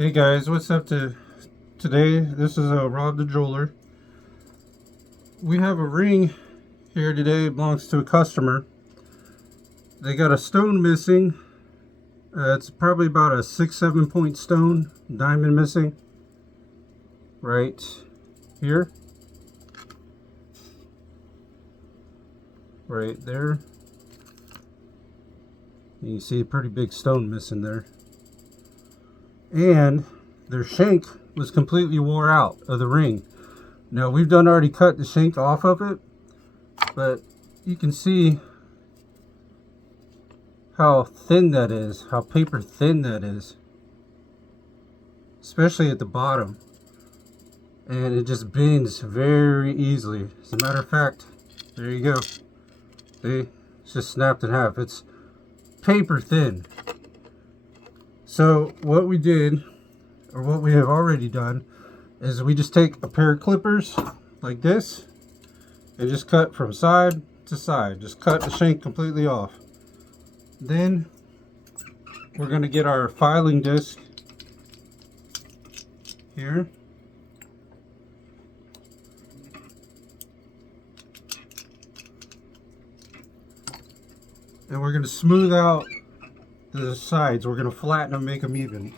Hey guys, what's up today? This is Rob the Jeweler. We have a ring here today. It belongs to a customer. They got a stone missing. It's probably about a 6-7 point stone. Diamond missing. Right here. Right there. You can see a pretty big stone missing there. And their shank was completely wore out of the ring. Now we've already cut the shank off of it, but you can see how thin that is, how paper thin that is, especially at the bottom. And it just bends very easily. As a matter of fact, there you go. See, it's just snapped in half. It's paper thin. So what we did, or what we have already done, is we just take a pair of clippers like this and just cut from side to side. Just cut the shank completely off. Then we're going to get our filing disc here. And we're going to smooth out the sides. We're going to flatten them, make them even.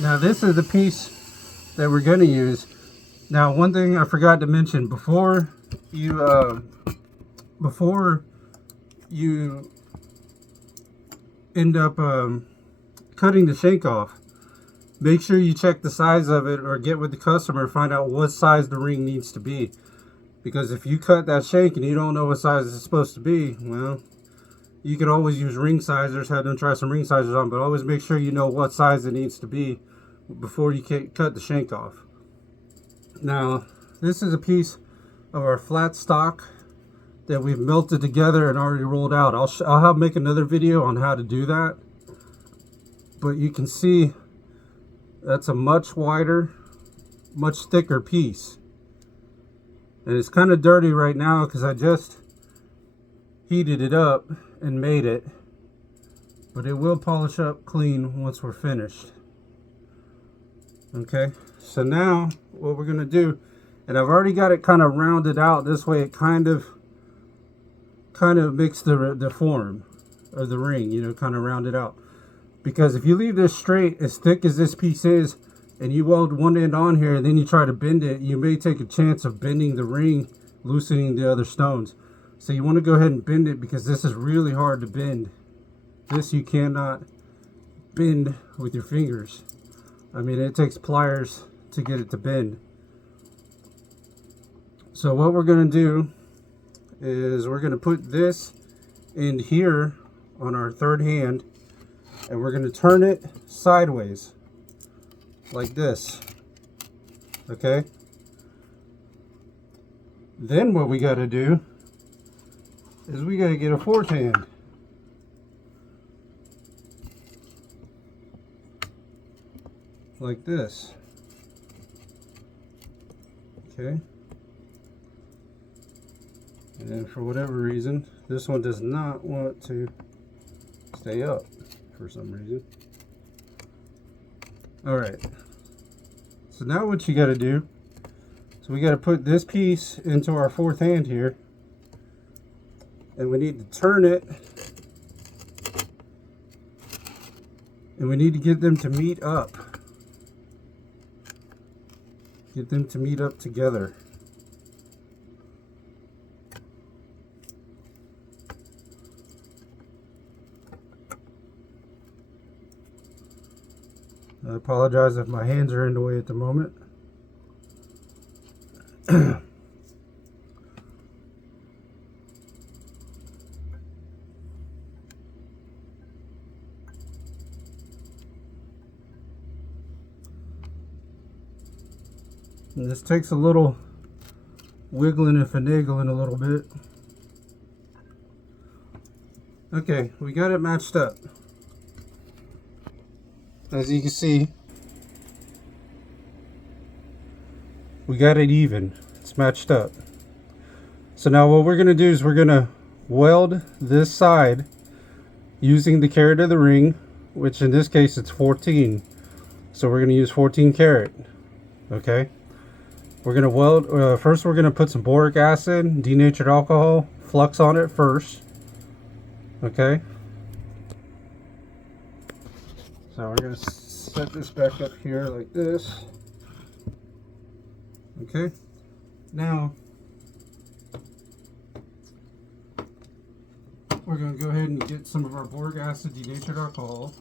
Now this is the piece that we're going to use. Now one thing I forgot to mention, before you end up cutting the shank off, make sure you check the size of it, or get with the customer, find out what size the ring needs to be. Because if you cut that shank and you don't know what size it's supposed to be, well, you can always use ring sizers, have them try some ring sizers on, but always make sure you know what size it needs to be before you cut the shank off. Now, this is a piece of our flat stock that we've melted together and already rolled out. I'll make another video on how to do that. But you can see that's a much wider, much thicker piece. And it's kind of dirty right now because I just heated it up and made it. But it will polish up clean once we're finished. Okay, so now what we're going to do, and I've already got it kind of rounded out. This way it kind of makes the form of the ring, you know, kind of rounded out. Because if you leave this straight, as thick as this piece is, and you weld one end on here and then you try to bend it, you may take a chance of bending the ring, loosening the other stones. So you want to go ahead and bend it, because this is really hard to bend. This you cannot bend with your fingers. I mean, it takes pliers to get it to bend. So what we're going to do is we're going to put this in here on our third hand, and we're going to turn it sideways like this. Okay? Then what we got to do is we got to get a fourth hand. Like this. Okay? And for whatever reason, this one does not want to stay up for some reason. Alright. So now what you got to do, so we got to put this piece into our fourth hand here. And we need to turn it. And we need to get them to meet up. Get them to meet up together. I apologize if my hands are in the way at the moment. And this takes a little wiggling and finagling a little bit. Okay, we got it matched up. As you can see, We got it even. It's matched up. So now what we're going to do is we're going to weld this side using the carat of the ring, which in this case it's 14. So we're going to use 14 carat. Okay. We're going to weld, first we're going to put some boric acid, denatured alcohol, flux on it first. Okay. So we're going to set this back up here like this. Okay. Now, we're going to go ahead and get some of our boric acid denatured alcohol.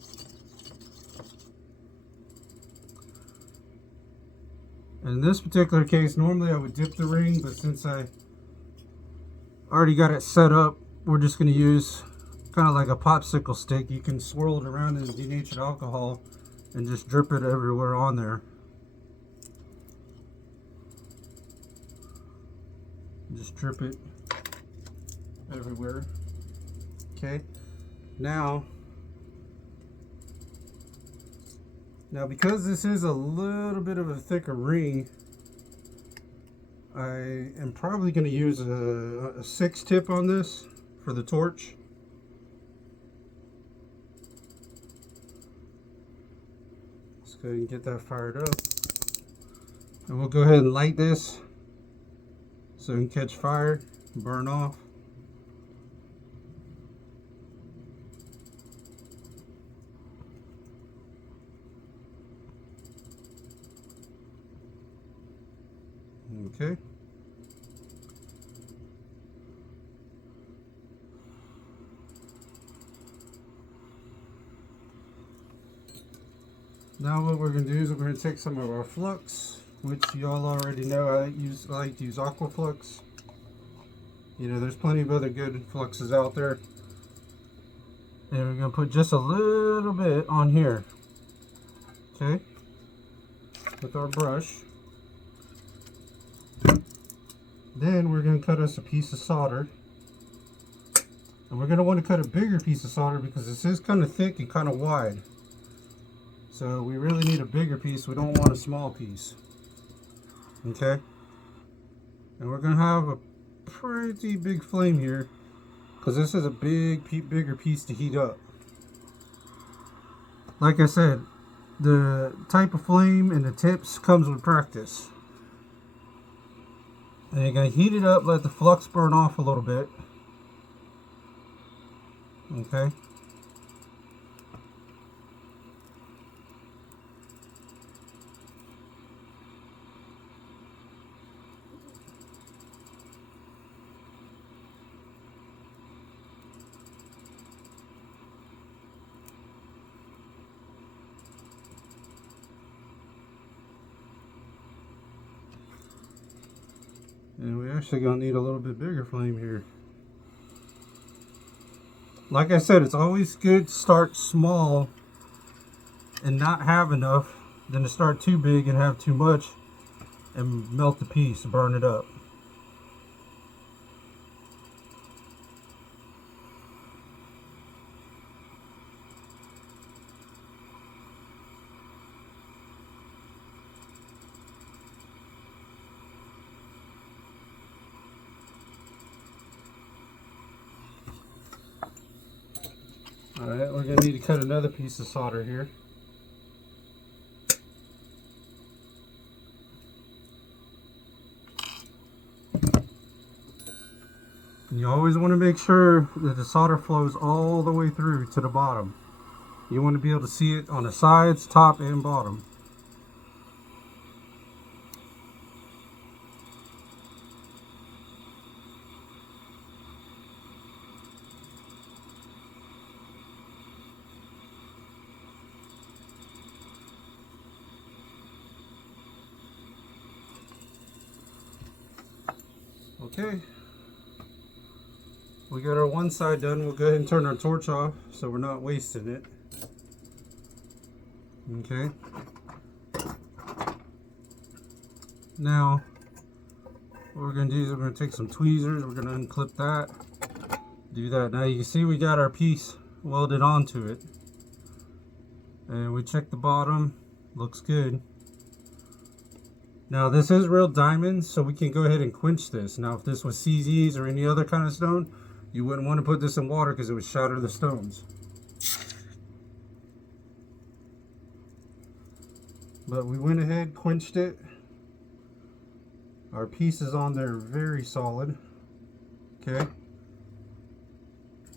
And in this particular case, normally I would dip the ring, but since I already got it set up, we're just going to use kind of like a popsicle stick. You can swirl it around in denatured alcohol and just drip it everywhere on there. Just drip it everywhere. Okay. Now because this is a little bit of a thicker ring, I am probably going to use a 6 tip on this for the torch. Let's go ahead and get that fired up. And we'll go ahead and light this so it can catch fire and burn off. Okay. Now what we're going to do is we're going to take some of our flux, which y'all already know I like to use aqua flux. You know, there's plenty of other good fluxes out there. And we're going to put just a little bit on here. Okay. With our brush. Then we're going to cut us a piece of solder. And we're going to want to cut a bigger piece of solder because this is kind of thick and kind of wide. So we really need a bigger piece. We don't want a small piece. Okay. And we're going to have a pretty big flame here because this is a bigger piece to heat up. Like I said, the type of flame and the tips comes with practice. And you're going to heat it up, let the flux burn off a little bit. Okay. And we're actually going to need a little bit bigger flame here. Like I said, it's always good to start small and not have enough than to start too big and have too much and melt the piece, burn it up. Alright, we're going to need to cut another piece of solder here. And you always want to make sure that the solder flows all the way through to the bottom. You want to be able to see it on the sides, top, and bottom. Okay, we got our one side done. We'll go ahead and turn our torch off so we're not wasting it. Okay. Now, what we're going to do is we're going to take some tweezers. We're going to unclip that. Do that. Now you can see we got our piece welded onto it. And we check the bottom. Looks good. Now this is real diamond, so we can go ahead and quench this. Now if this was CZs or any other kind of stone, you wouldn't want to put this in water because it would shatter the stones. But we went ahead, quenched it. Our piece is on there very solid. Okay.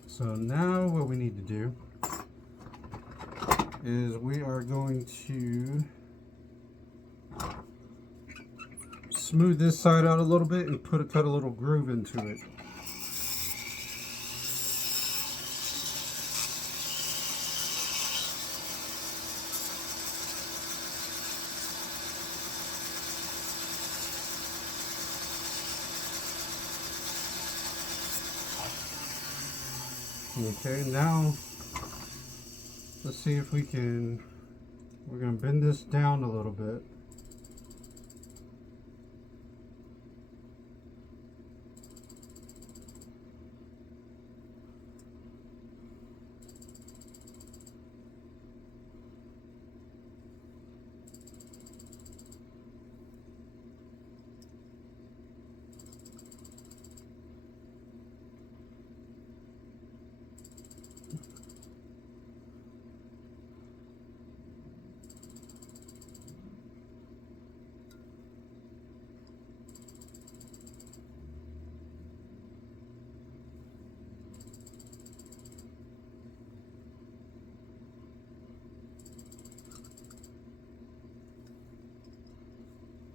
So now what we need to do is we are going to smooth this side out a little bit and cut a little groove into it. Okay, now let's see if we can, we're going to bend this down a little bit.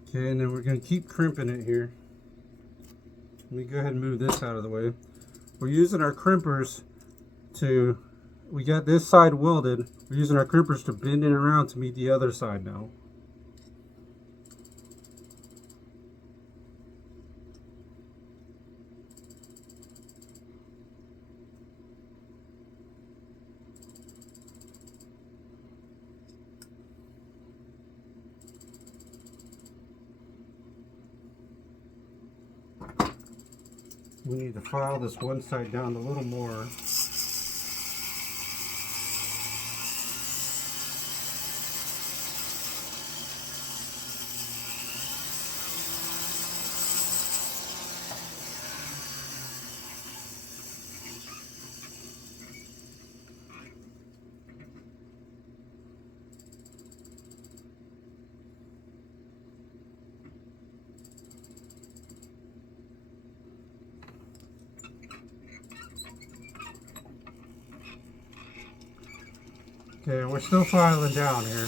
Okay, and then we're going to keep crimping it here. Let me go ahead and move this out of the way. We're using our crimpers to, we got this side welded. We're using our crimpers to bend it around to meet the other side now. We need to file this one side down a little more. Okay, we're still filing down here.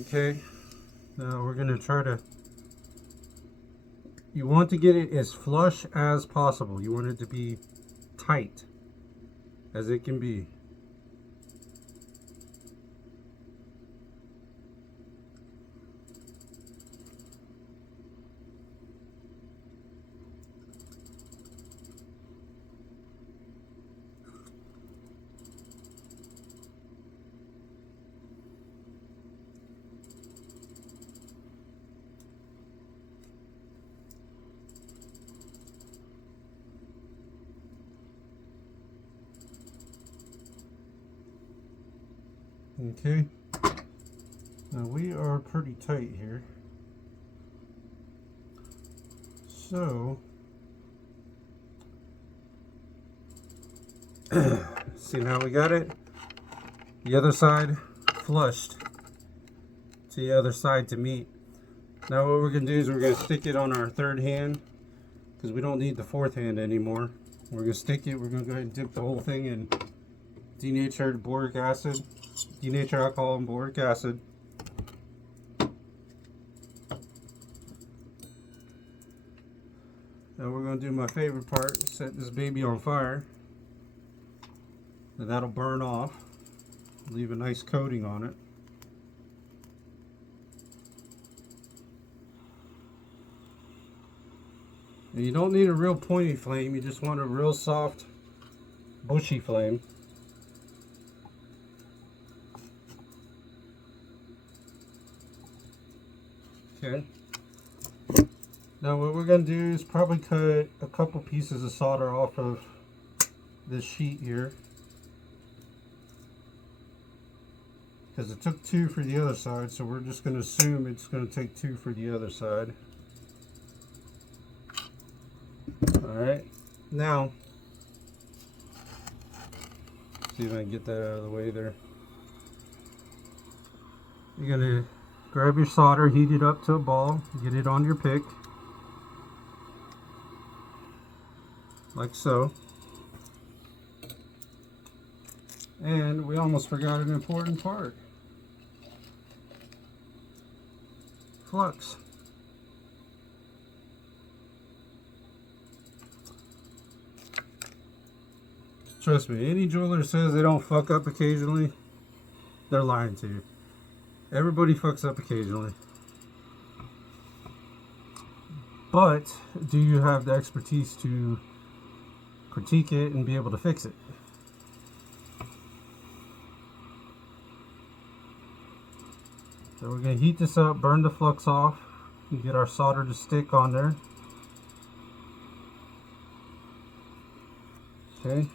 Okay, now we're going to try to, you want to get it as flush as possible. You want it to be tight as it can be. Okay, now we are pretty tight here, so see how we got it? The other side flushed to the other side to meet. Now what we're going to do is we're going to stick it on our third hand because we don't need the fourth hand anymore. We're going to stick it, we're going to go ahead and dip the whole thing in denatured boric acid. Denatured alcohol and boric acid. Now we're going to do my favorite part, set this baby on fire. And that'll burn off. Leave a nice coating on it. And you don't need a real pointy flame, you just want a real soft, bushy flame. Okay. Now what we're going to do is probably cut a couple pieces of solder off of this sheet here. Because it took 2 for the other side, so we're just going to assume it's going to take 2 for the other side. Alright, now, see if I can get that out of the way there. You're going to grab your solder, heat it up to a ball, get it on your pick, like so. And we almost forgot an important part. Flux. Trust me, any jeweler says they don't fuck up occasionally, they're lying to you. Everybody fucks up occasionally. But do you have the expertise to critique it and be able to fix it? So we're going to heat this up, burn the flux off, and get our solder to stick on there. Okay.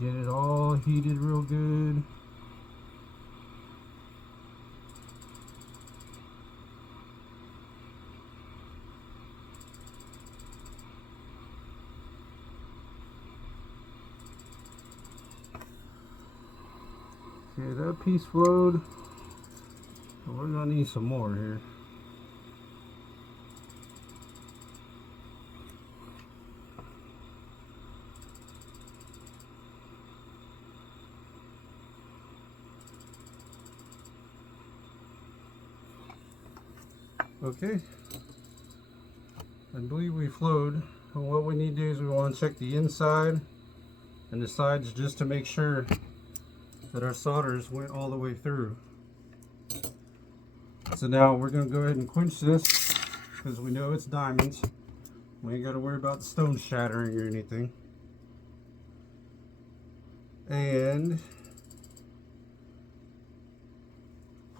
Get it all heated real good. Okay, that piece flowed. We're gonna need some more here. Okay, I believe we flowed. And what we need to do is we want to check the inside and the sides just to make sure that our solders went all the way through. So now we're going to go ahead and quench this because we know it's diamonds. We ain't got to worry about the stones shattering or anything. And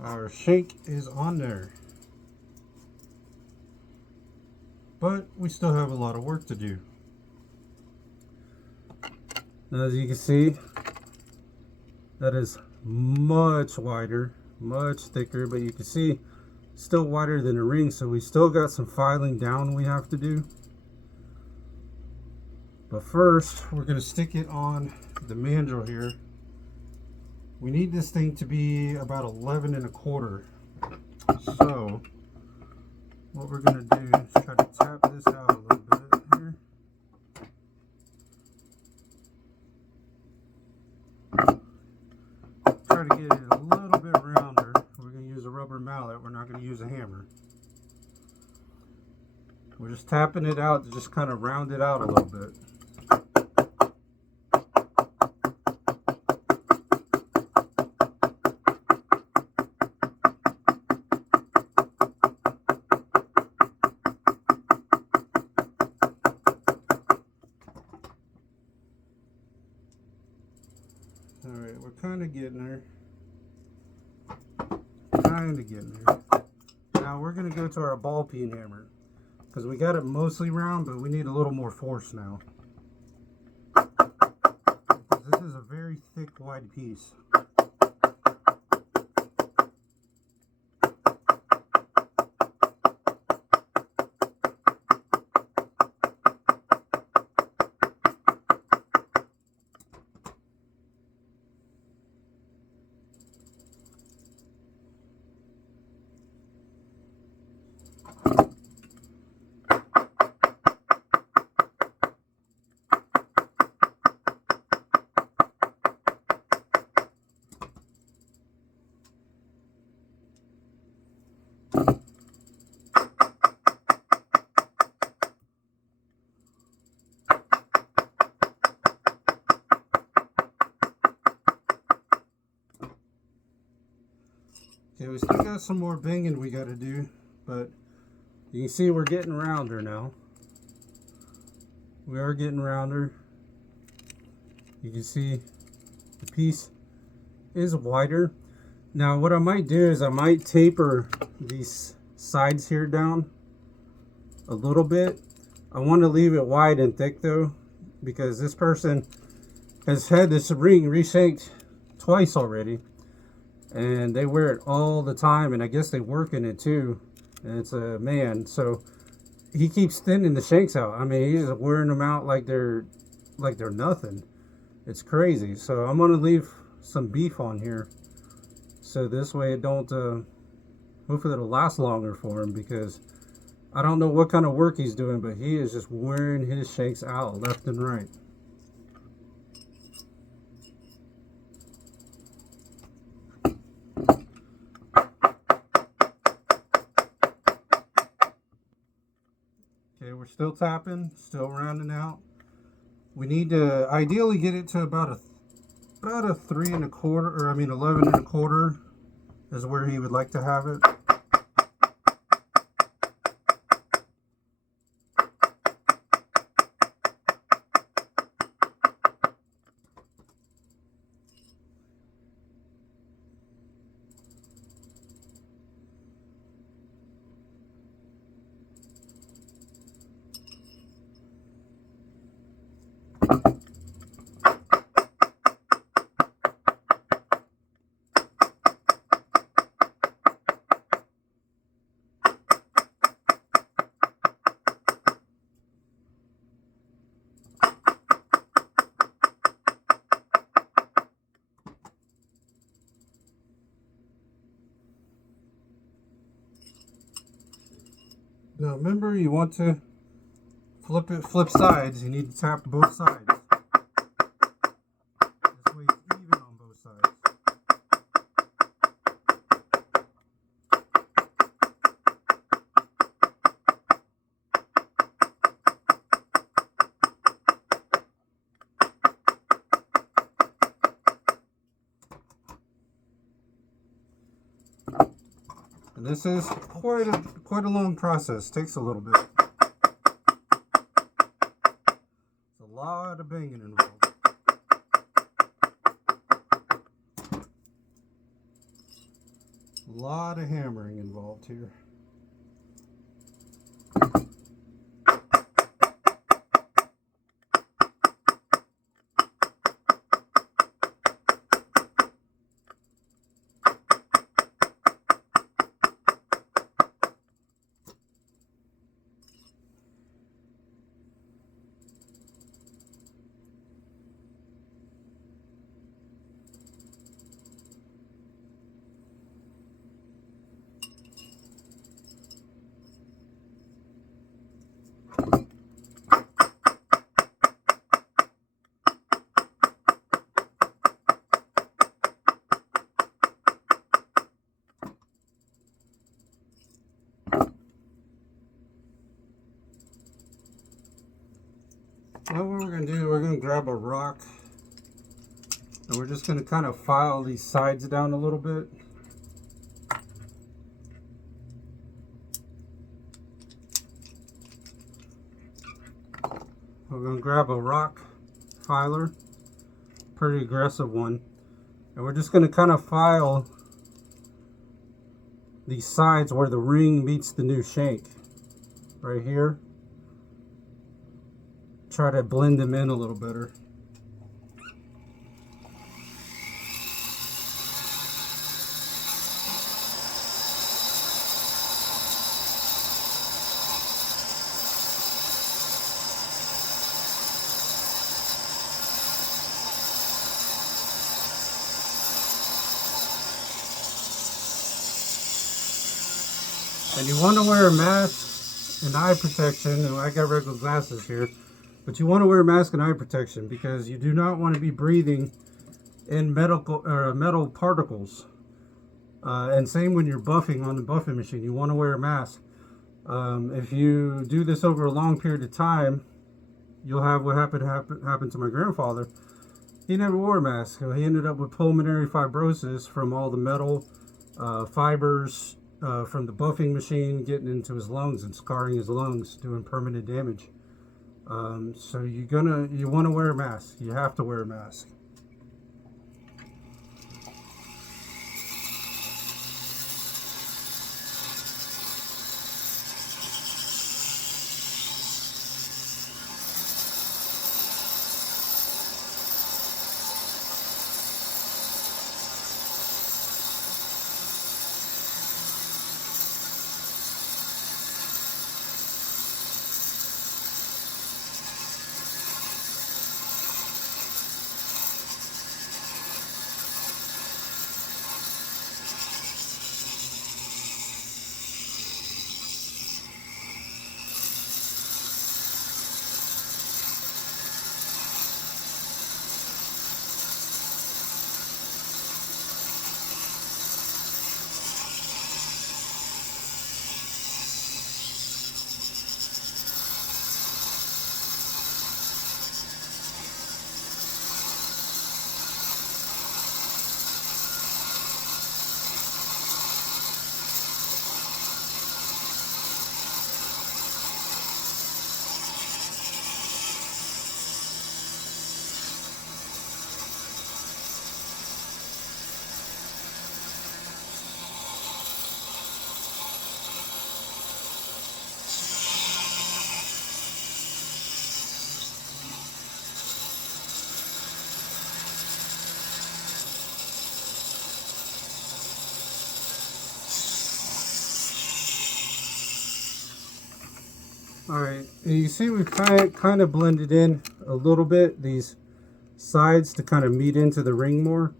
our shank is on there. But we still have a lot of work to do. Now, as you can see, that is much wider, much thicker, but you can see still wider than the ring, so we still got some filing down we have to do. But first, we're going to stick it on the mandrel here. We need this thing to be about 11 1/4. So what we're going to do is try to tap this out a little bit here. Try to get it a little bit rounder. We're going to use a rubber mallet. We're not going to use a hammer. We're just tapping it out to just kind of round it out a little bit. Alright, we're kind of getting there. Now we're going to go to our ball peen hammer. Because we got it mostly round, but we need a little more force now. Because this is a very thick, wide piece. Okay, we still got some more banging we got to do, but you can see we're getting rounder now. We are getting rounder. You can see the piece is wider. Now what I might do is I might taper these sides here down a little bit. I want to leave it wide and thick though, because this person has had this ring reshanked twice already, and they wear it all the time, and I guess they work in it too, and it's a man, so he keeps thinning the shanks out. I mean, he's just wearing them out like they're nothing. It's crazy. So I'm gonna leave some beef on here, so this way it don't hopefully it'll last longer for him, because I don't know what kind of work he's doing, but he is just wearing his shanks out left and right. Okay, we're still tapping, still rounding out. We need to ideally get it to about a 3 1/4, or I mean 11 1/4 is where he would like to have it. Now remember, you want to flip sides. You need to tap both sides. This way it's even on both sides. And this is quite a long process. Takes a little bit. It's a lot of banging involved. A lot of hammering involved here. Now what we're going to do, we're going to grab a rock, and we're just going to kind of file these sides down a little bit. We're going to grab a rock filer, pretty aggressive one, and we're just going to kind of file these sides where the ring meets the new shank, right here. Try to blend them in a little better. And you want to wear a mask and eye protection. And I got regular glasses here. But you want to wear a mask and eye protection, because you do not want to be breathing in metal particles. And same when you're buffing on the buffing machine, you want to wear a mask. If you do this over a long period of time, you'll have what happened to my grandfather. He never wore a mask. He ended up with pulmonary fibrosis from all the metal fibers from the buffing machine getting into his lungs and scarring his lungs, doing permanent damage. So you want to wear a mask. You have to wear a mask. All right, and you see we've kind of blended in a little bit these sides to kind of meet into the ring more.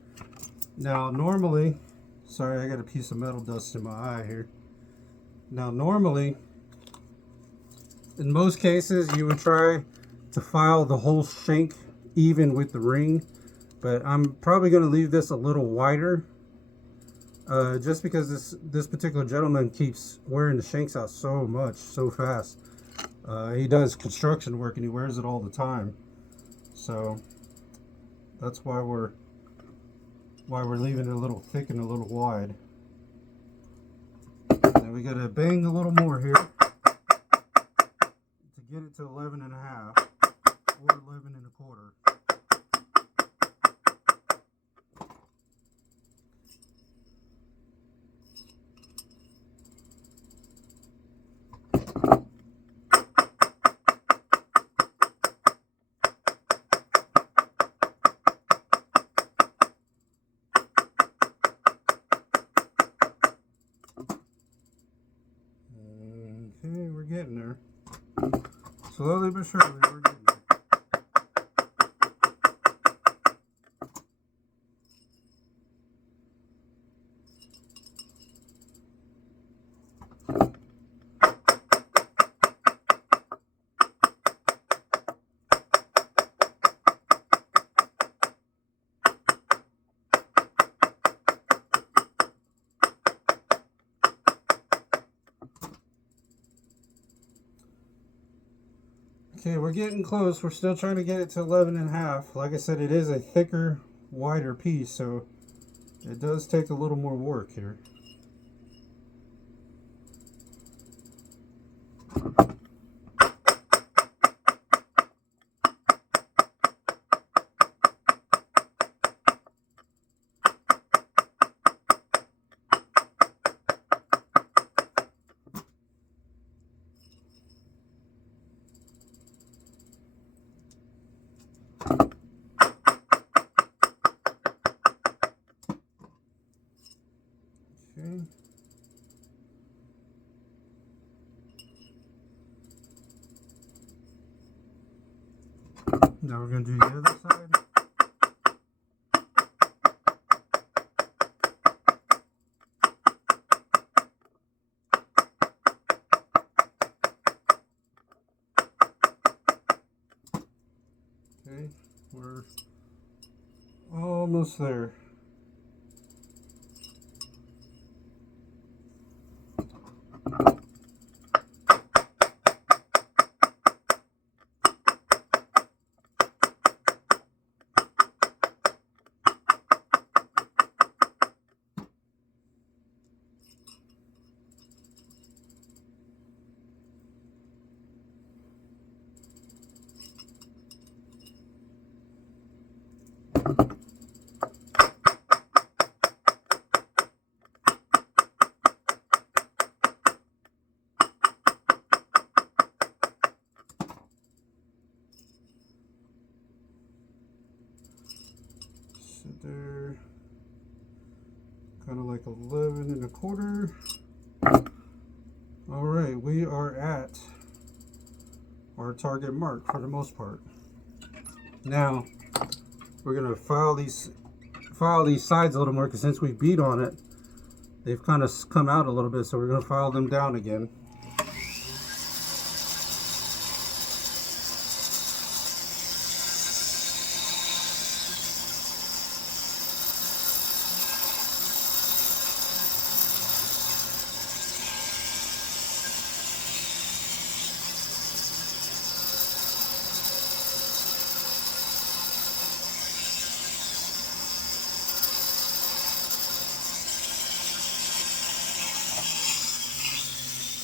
Now normally, sorry, I got a piece of metal dust in my eye here. Now normally, in most cases, you would try to file the whole shank even with the ring, but I'm probably going to leave this a little wider, just because this particular gentleman keeps wearing the shanks out so much, so fast. He does construction work and he wears it all the time, so that's why we're leaving it a little thick and a little wide. And we gotta bang a little more here to get it to 11 and a half or 11 and a quarter. Okay, we're getting there. Slowly but surely, we're getting there. Okay, we're getting close. We're still trying to get it to 11 and a half. Like I said, it is a thicker, wider piece, so it does take a little more work here. Okay. Now we're going to do the other side. Okay, we're almost there. there. Kind of like 11 and a quarter. All right, we are at our target mark for the most part. Now we're gonna file these sides a little more, because since we beat on it, they've kind of come out a little bit, so we're gonna file them down again.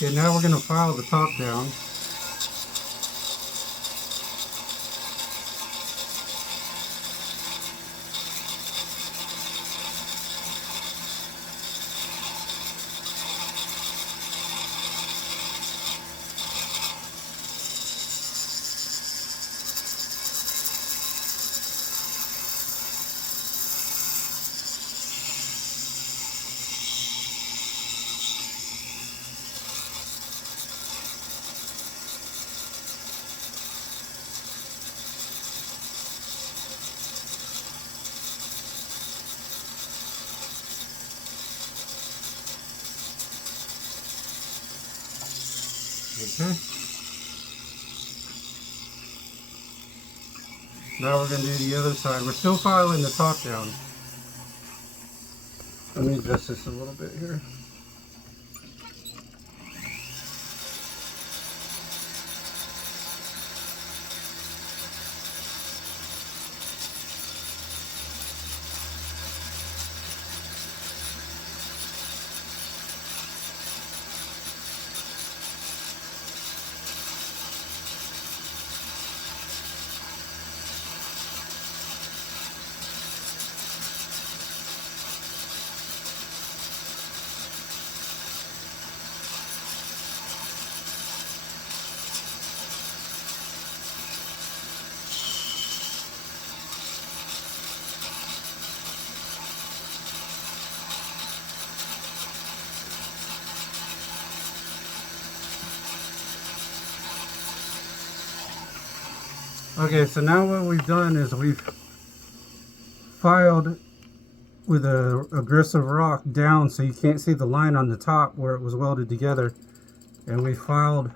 Okay, now we're going to file the top down. Okay. Now we're going to do the other side. We're still filing the top down. Let me adjust this a little bit here. Okay, so now what we've done is we've filed with a aggressive rock down so you can't see the line on the top where it was welded together, and we filed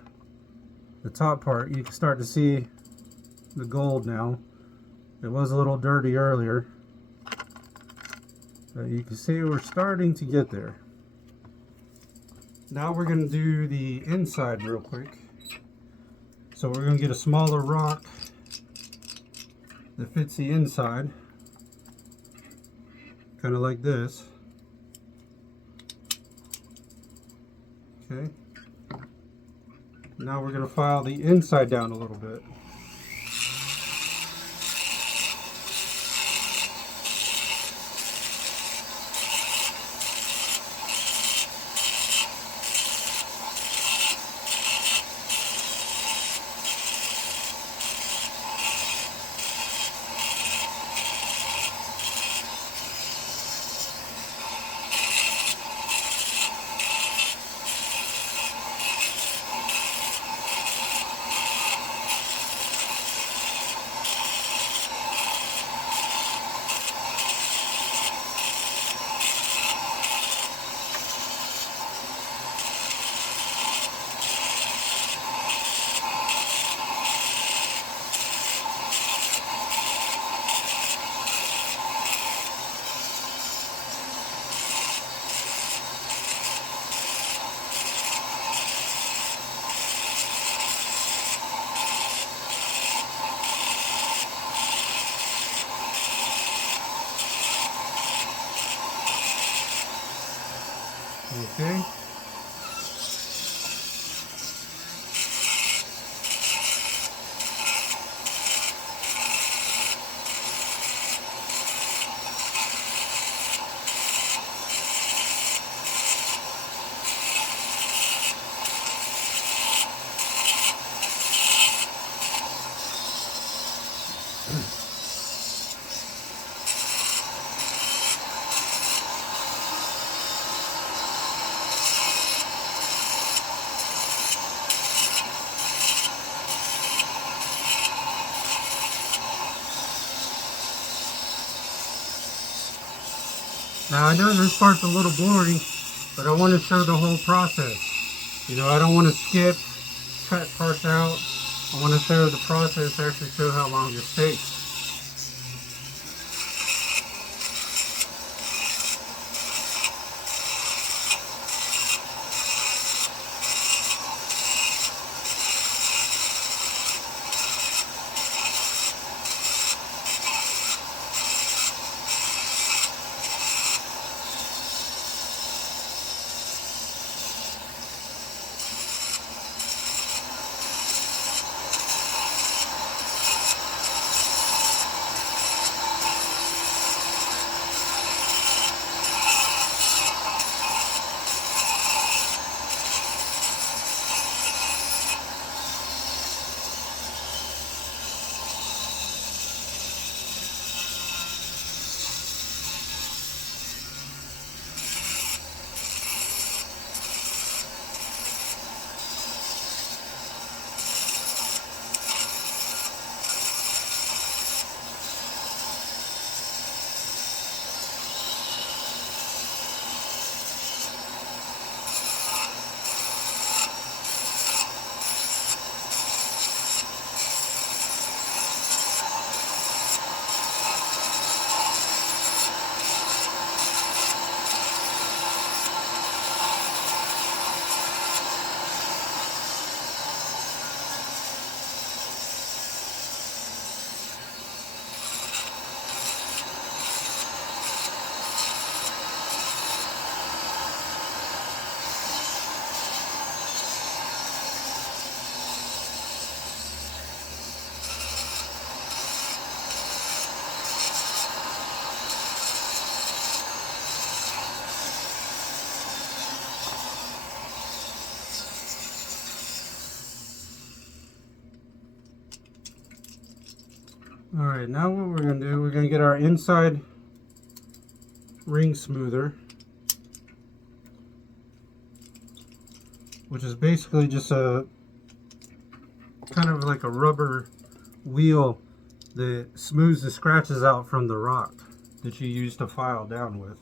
the top part. You can start to see the gold now. It was a little dirty earlier, but you can see we're starting to get there. Now we're going to do the inside real quick. So we're going to get a smaller rock that fits the inside, kind of like this. Okay. Now we're going to file the inside down a little bit. Okay. Now I know this part's a little boring, but I want to show the whole process. You know, I don't want to skip, cut parts out. I want to show the process, actually show how long this takes. Alright, now what we're going to do, we're going to get our inside ring smoother, which is basically just a kind of like a rubber wheel that smooths the scratches out from the rock that you use to file down with.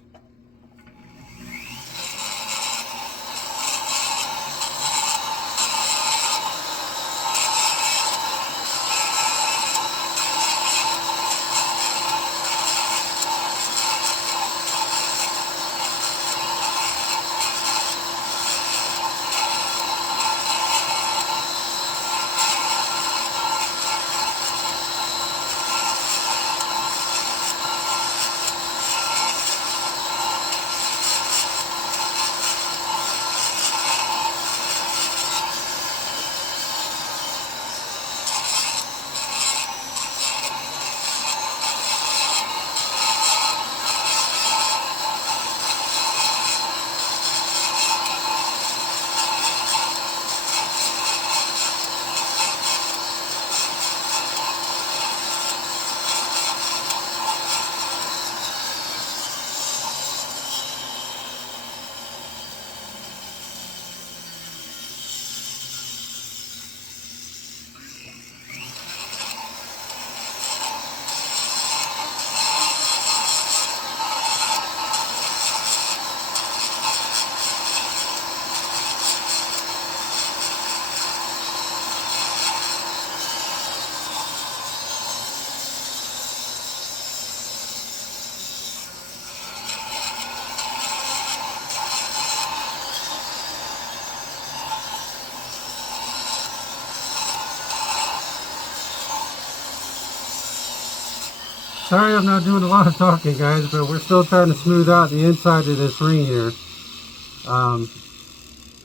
Sorry I'm not doing a lot of talking, guys, but we're still trying to smooth out the inside of this ring here.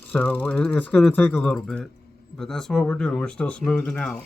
So it's going to take a little bit, but that's what we're doing. We're still smoothing out.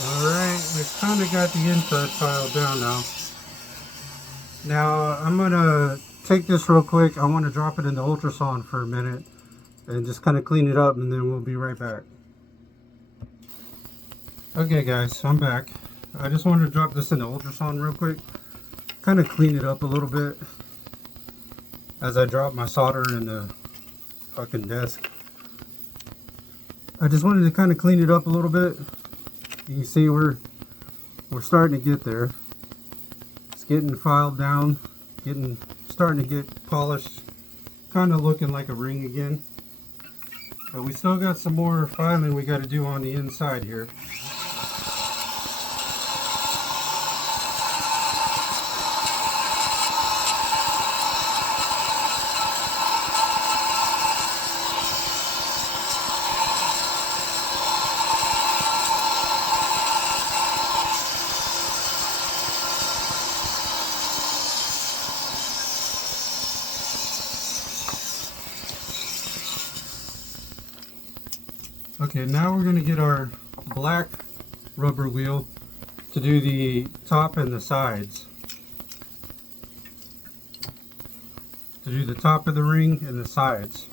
Alright, we've kind of got the inside filed down now. Now I'm going to take this real quick. I want to drop it in the ultrasound for a minute and just kind of clean it up, and then we'll be right back. Okay guys, I'm back. I just wanted to drop this in the ultrasound real quick. Kind of clean it up a little bit as I drop my solder in the fucking desk. I just wanted to kind of clean it up a little bit. You can see we're starting to get there. It's getting filed down, starting to get polished, kind of looking like a ring again. But we still got some more filing we got to do on the inside here. Okay, now we're going to get our black rubber wheel to do the top and the sides. To do the top of the ring and the sides.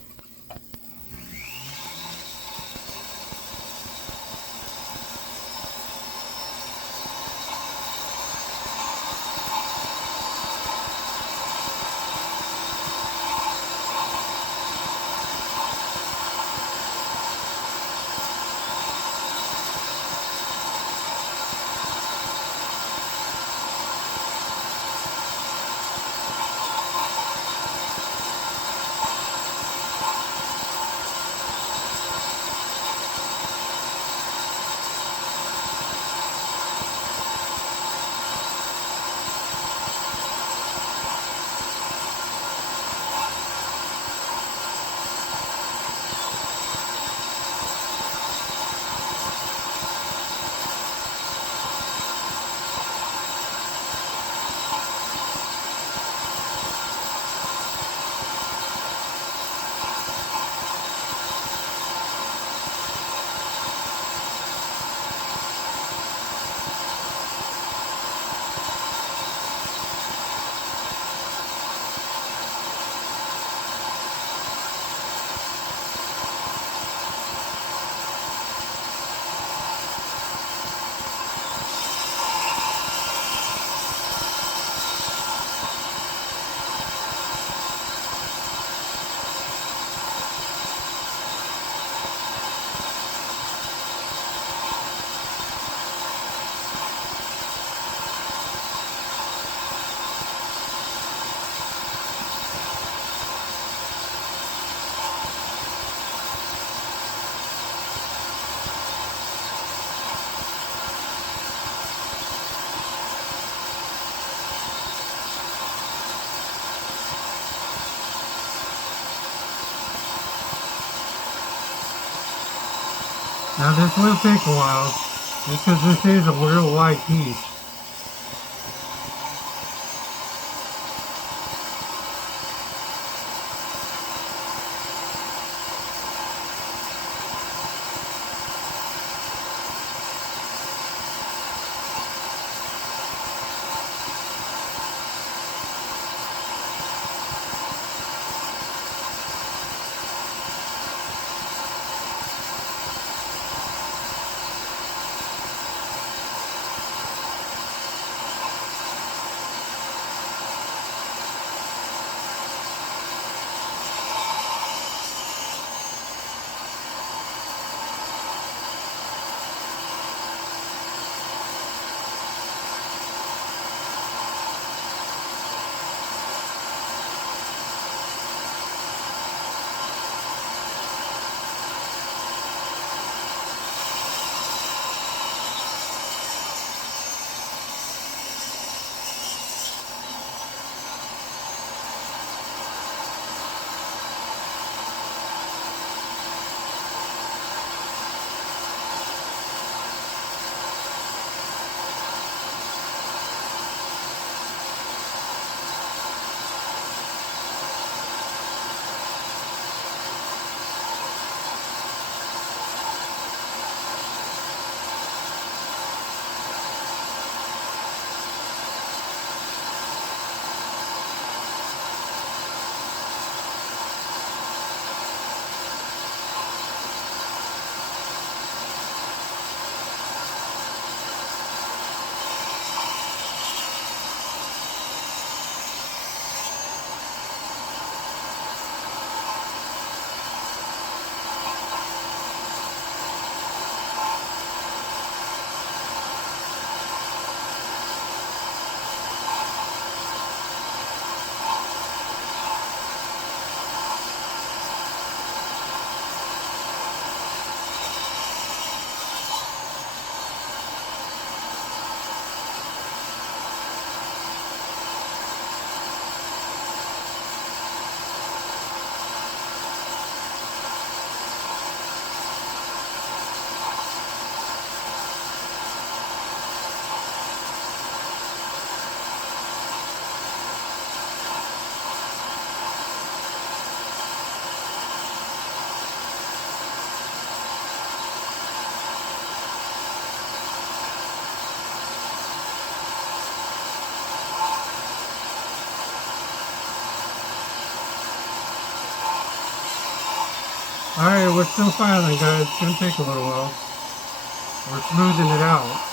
Now this will take a while, because this is a real wide piece. Alright, we're still filing, guys. It's gonna take a little while. We're smoothing it out.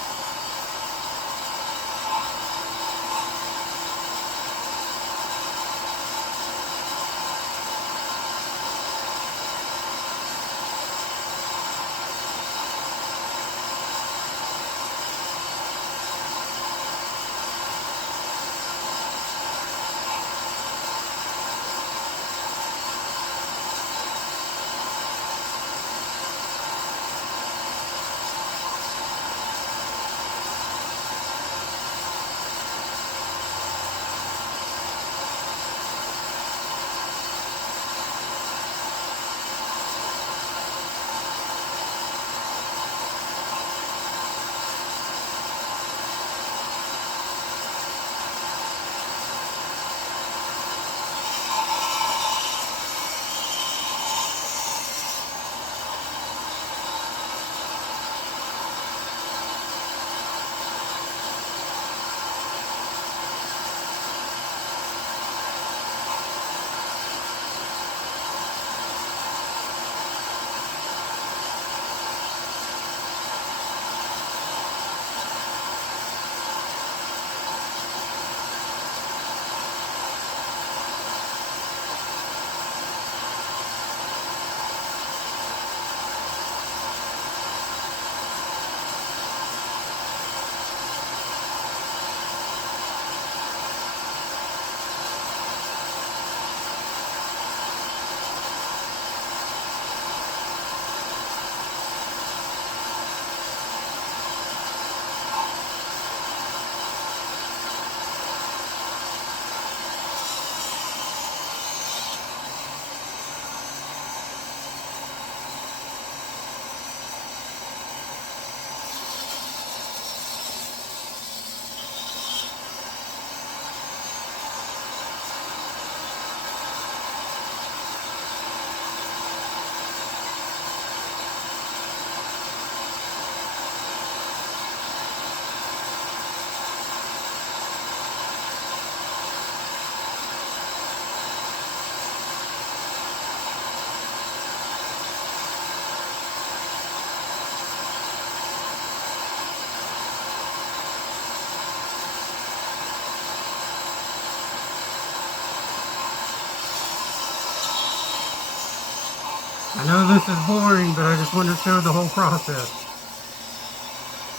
I know this is boring, but I just want to show the whole process.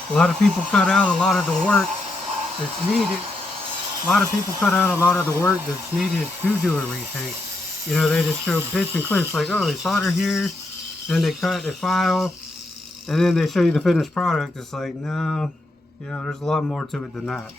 A lot of people cut out a lot of the work that's needed. A lot of people cut out a lot of the work that's needed to do a repaint. You know, they just show bits and clips like, oh, they solder here, then they cut, they file, and then they show you the finished product. It's like, no, you know, there's a lot more to it than that.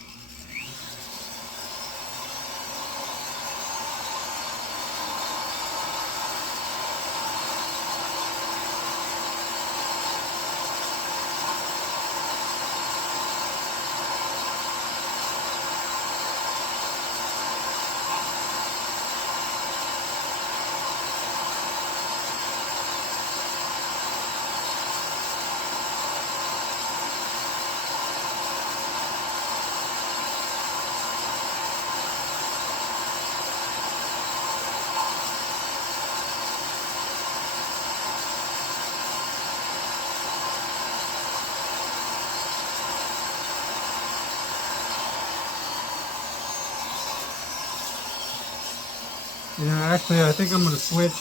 You know, actually, I think I'm going to switch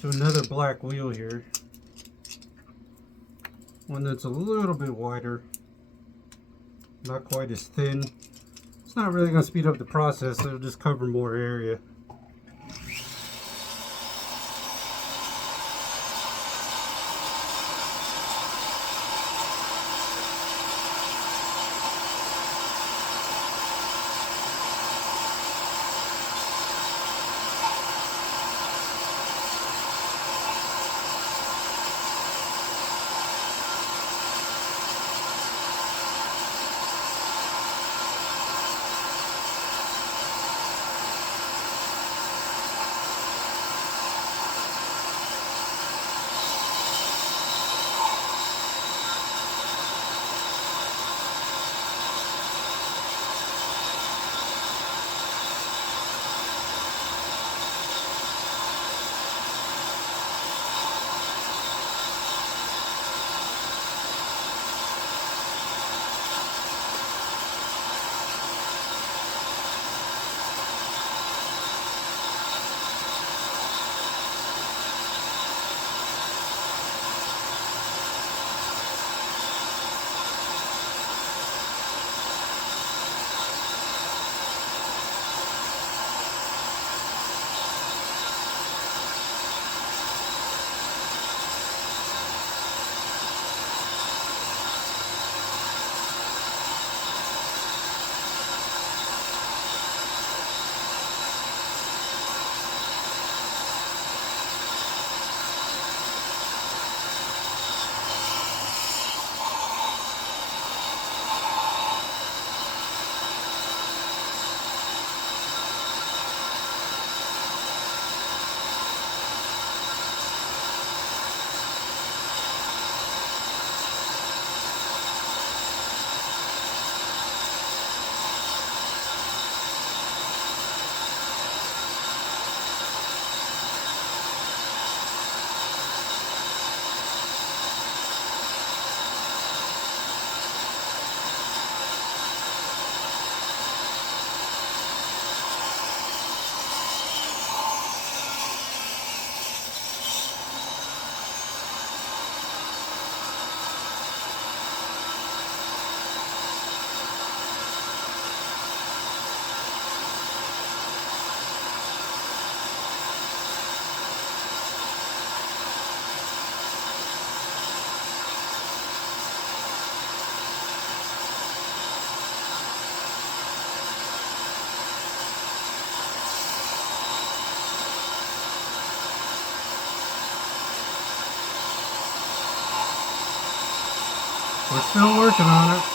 to another black wheel here. One that's a little bit wider, not quite as thin. It's not really going to speed up the process, it'll just cover more area. We're still working on it.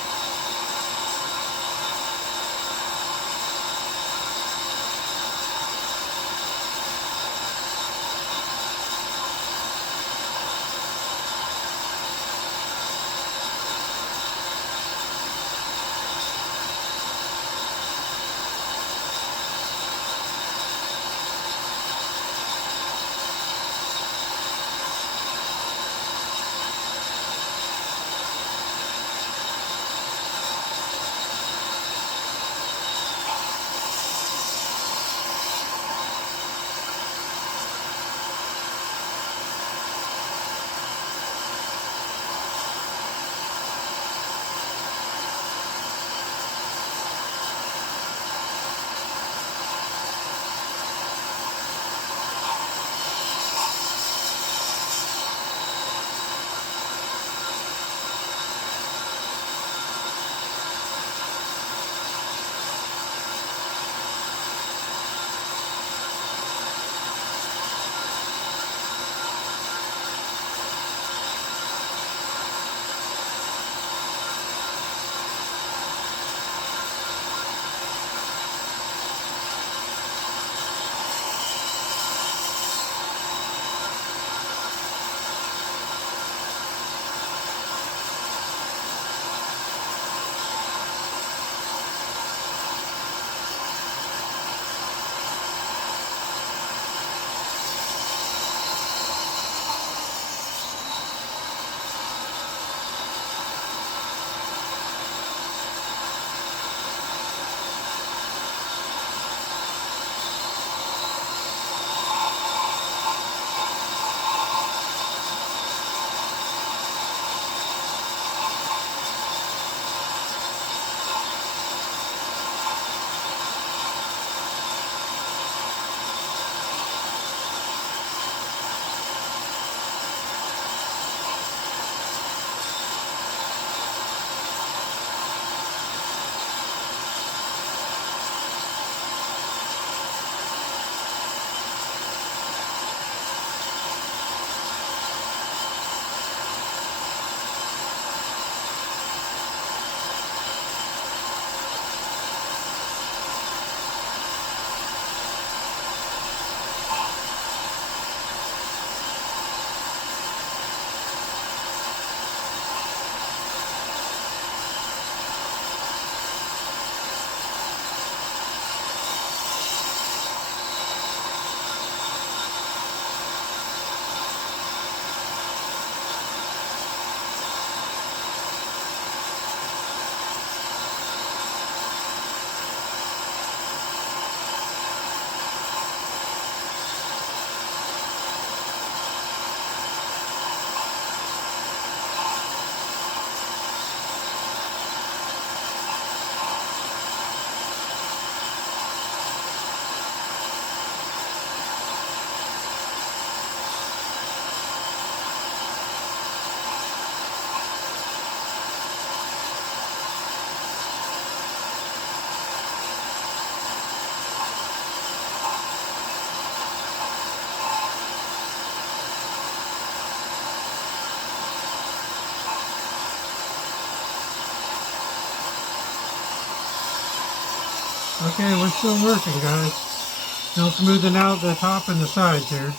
Okay, we're still working, guys. Still smoothing out the top and the sides here.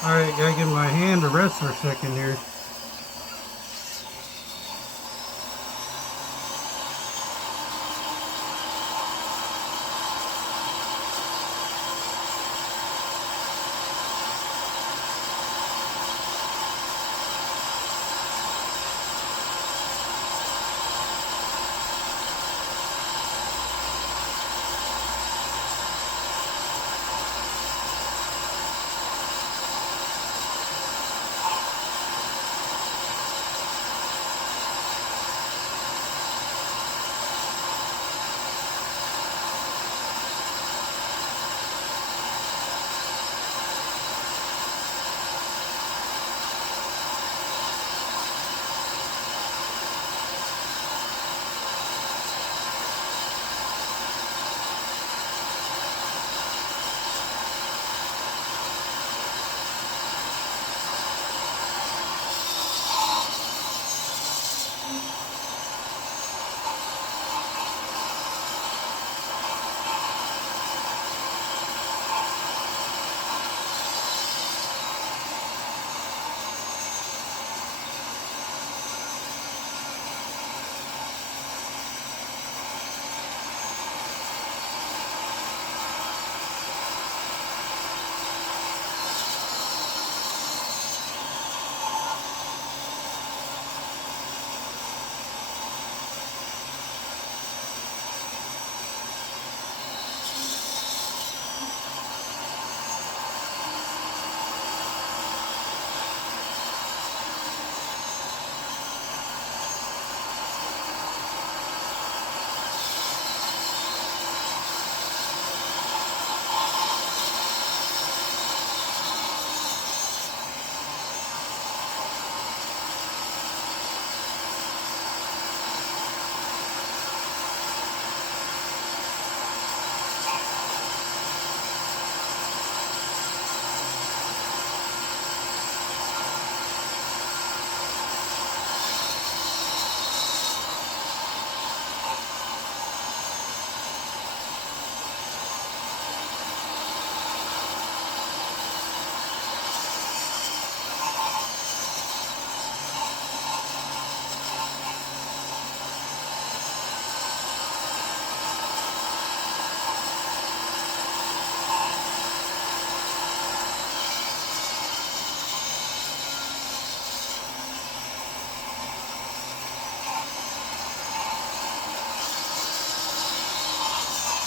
Alright, gotta give my hand a rest for a second here.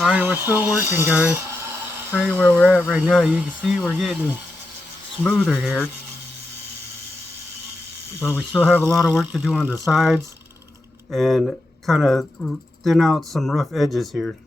Alright, we're still working, guys. Show you where we're at right now. You can see we're getting smoother here. But we still have a lot of work to do on the sides and kind of thin out some rough edges here.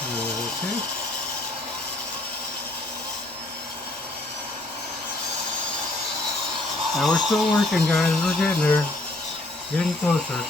Okay. Now we're still working, guys. We're getting there. Getting closer.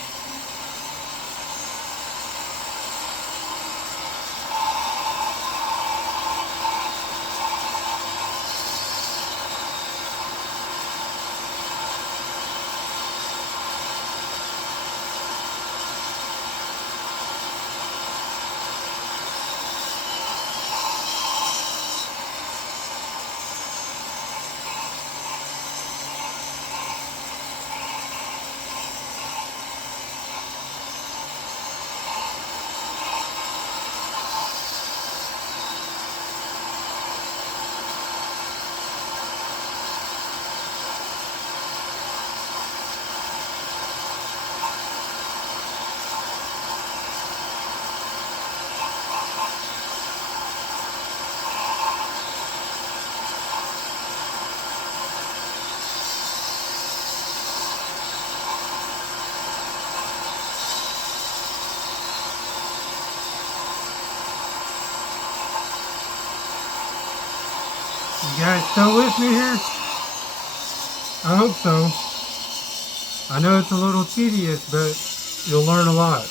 You guys still with me here? I hope so. I know it's a little tedious, but you'll learn a lot.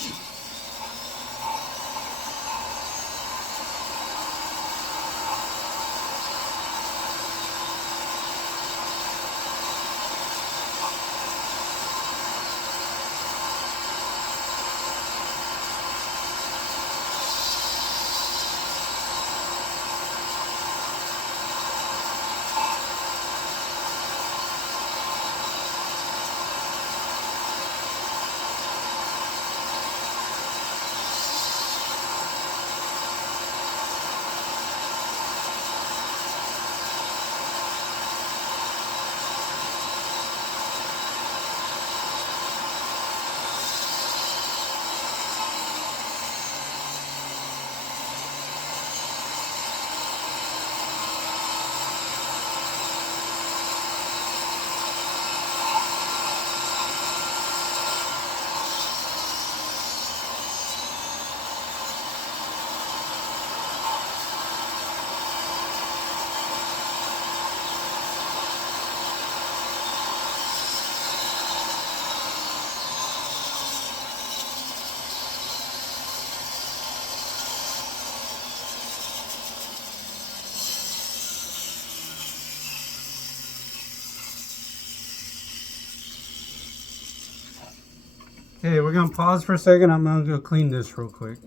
Okay, we're gonna pause for a second. I'm gonna go clean this real quick.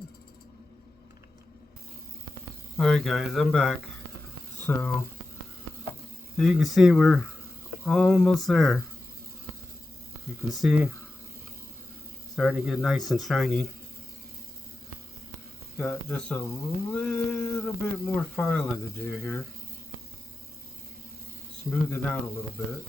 Alright guys, I'm back. So you can see we're almost there. You can see starting to get nice and shiny. Got just a little bit more filing to do here. Smooth it out a little bit.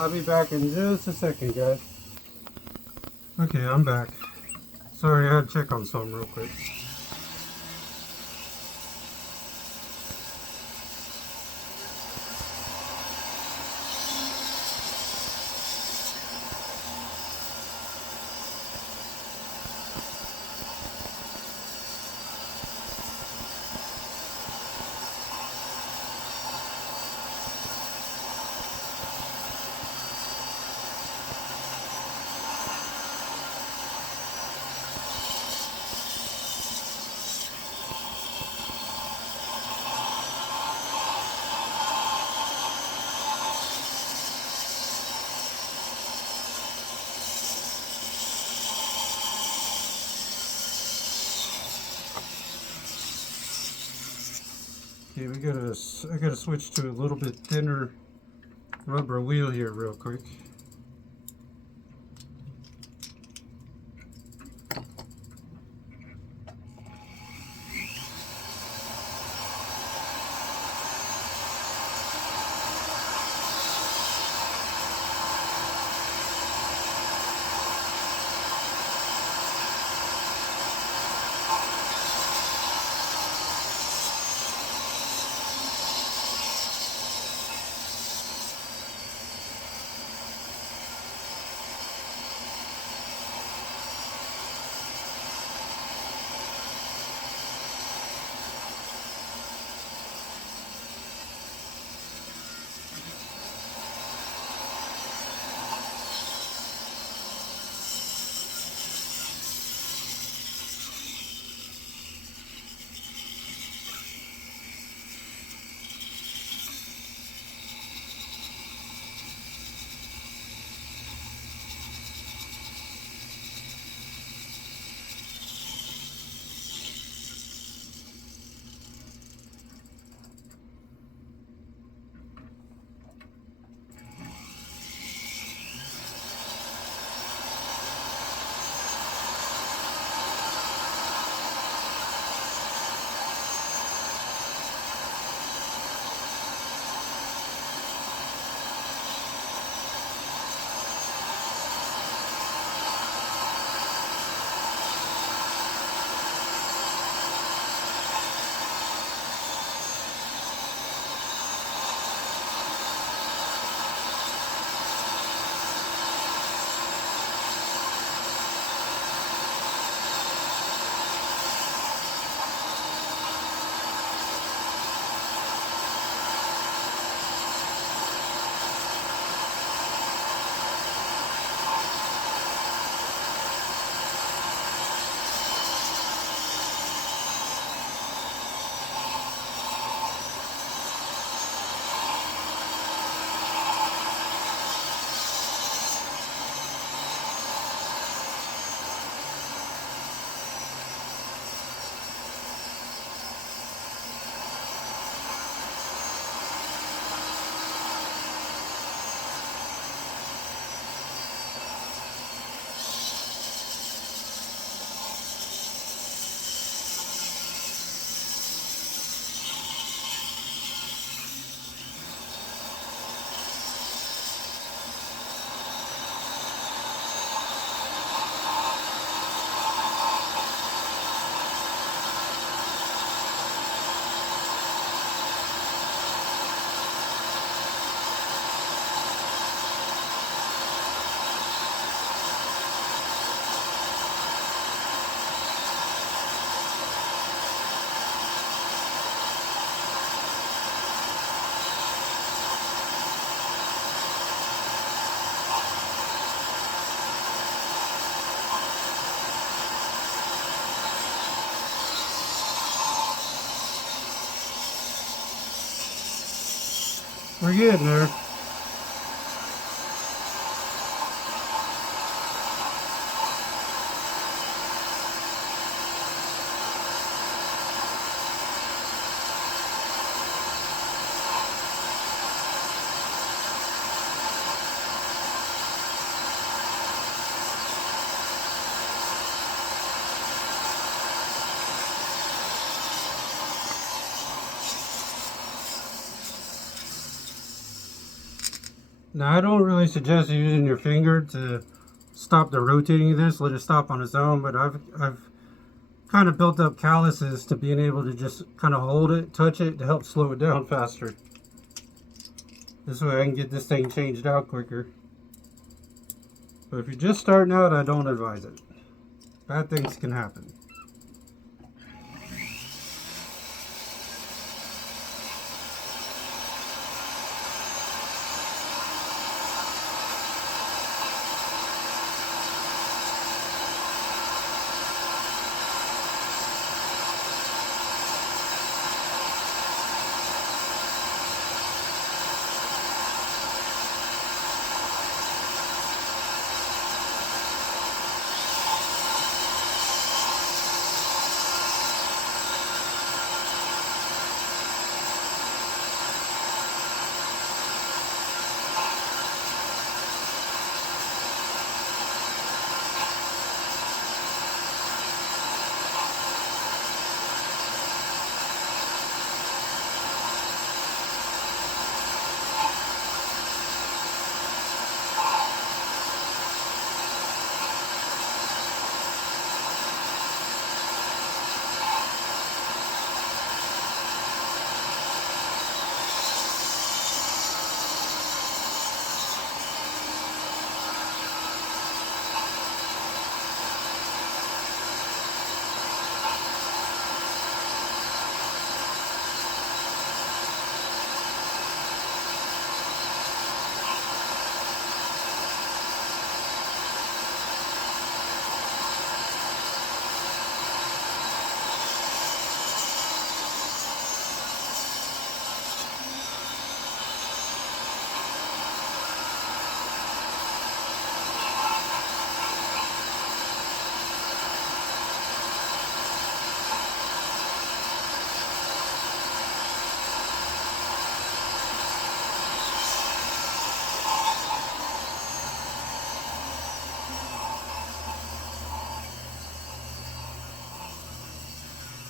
I'll be back in just a second, guys. Okay, I'm back. Sorry, I had to check on something real quick. Okay, I gotta switch to a little bit thinner rubber wheel here real quick. We're getting there. Now I don't really suggest using your finger to stop the rotating of this. Let it stop on its own. But I've kind of built up calluses to being able to just kind of hold it, touch it to help slow it down faster. This way I can get this thing changed out quicker. But if you're just starting out, I don't advise it. Bad things can happen.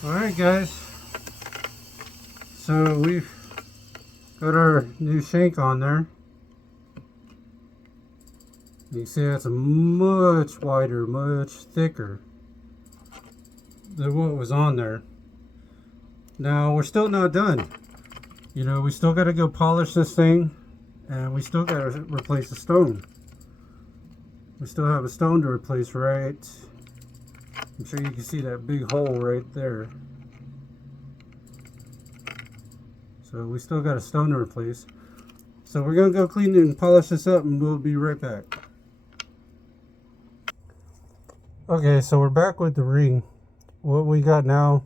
Alright guys, so we've got our new shank on there. You can see that's a much wider, much thicker than what was on there. Now we're still not done. You know, we still got to go polish this thing, and we still got to replace the stone. We still have a stone to replace, right? I'm sure you can see that big hole right there. So we still got a stone to replace. So we're going to go clean and polish this up, and we'll be right back. Okay, so we're back with the ring. What we got now,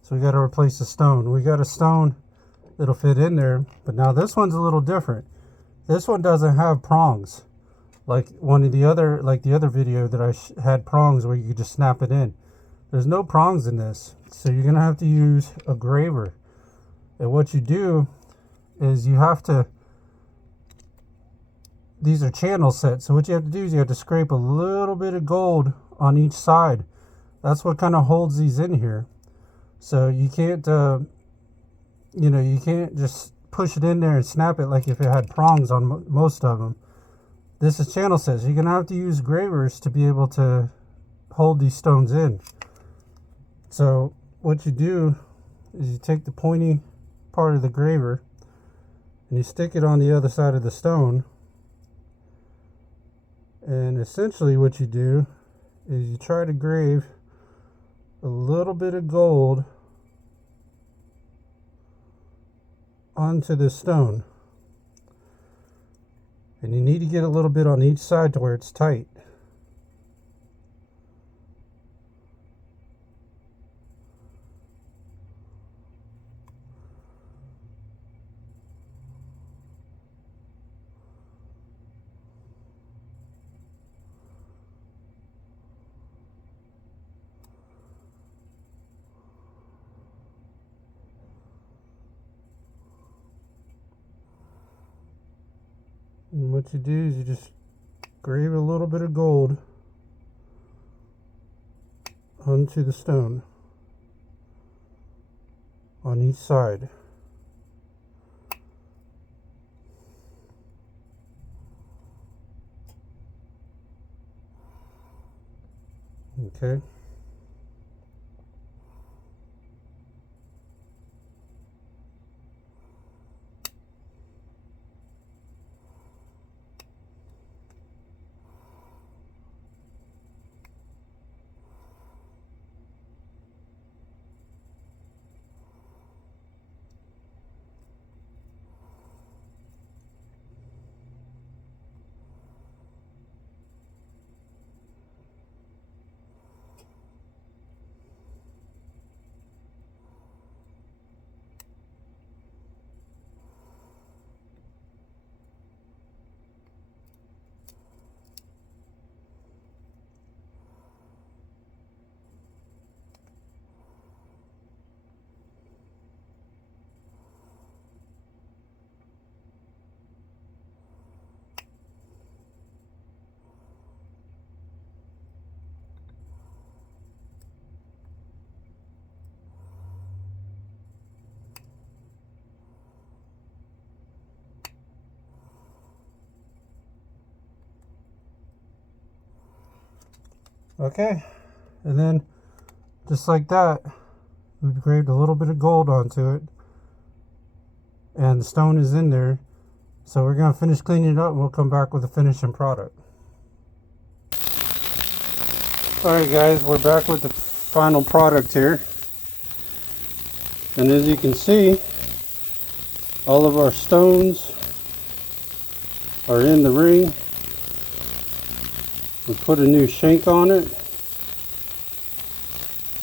so we got to replace the stone. We got a stone that'll fit in there, but now this one's a little different. This one doesn't have prongs. Like one of the other, like the other video that I had prongs where you could just snap it in. There's no prongs in this, so you're gonna have to use a graver. And what you do is you have to, these are channel sets, so what you have to do is you have to scrape a little bit of gold on each side. That's what kind of holds these in here. So you can't, you know, you can't just push it in there and snap it like if it had prongs on most of them. This is channel sets. You're gonna have to use gravers to be able to hold these stones in. So what you do is you take the pointy part of the graver and you stick it on the other side of the stone, and essentially what you do is you try to grave a little bit of gold onto the stone. And you need to get a little bit on each side to where it's tight. And what you do is you just grave a little bit of gold onto the stone on each side. Okay. Okay, and then just like that, we've graved a little bit of gold onto it, and the stone is in there. So we're going to finish cleaning it up and we'll come back with the finishing product. Alright guys, we're back with the final product here. And as you can see, all of our stones are in the ring. We put a new shank on it.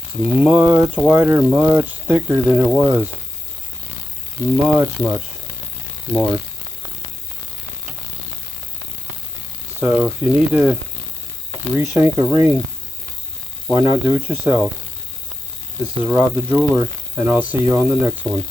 It's much wider, much thicker than it was. Much more. So if you need to reshank a ring, why not do it yourself? This is Rob the Jeweler, and I'll see you on the next one.